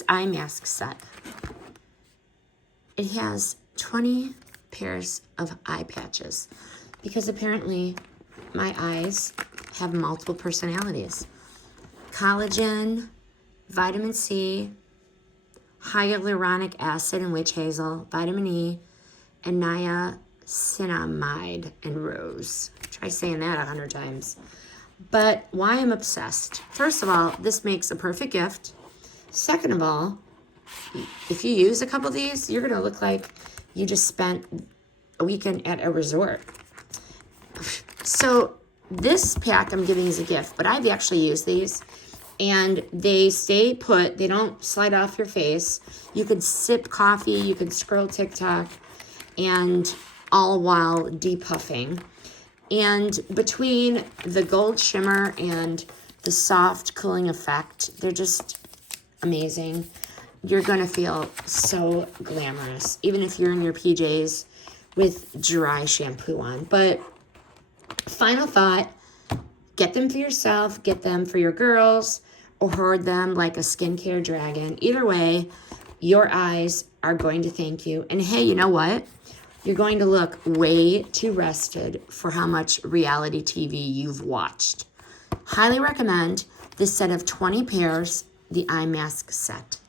this eye mask set, it has 20 pairs of eye patches because apparently my eyes have multiple personalities. Collagen, vitamin C, hyaluronic acid and witch hazel, vitamin E, and niacinamide and rose. Try saying that 100 times. But why I'm obsessed? First of all, this makes a perfect gift. Second of all, if you use a couple of these, you're going to look like you just spent a weekend at a resort. So this pack I'm giving as a gift, but I've actually used these, and they stay put. They don't slide off your face. You can sip coffee, you can scroll TikTok, and all while depuffing. And between the gold shimmer and the soft cooling effect, they're just amazing. You're going to feel so glamorous, even if you're in your PJs with dry shampoo on. But final thought, get them for yourself, get them for your girls, or hoard them like a skincare dragon. Either way, your eyes are going to thank you. And hey, you know what? You're going to look way too rested for how much reality TV you've watched. Highly recommend this set of 20 pairs, the eye mask set.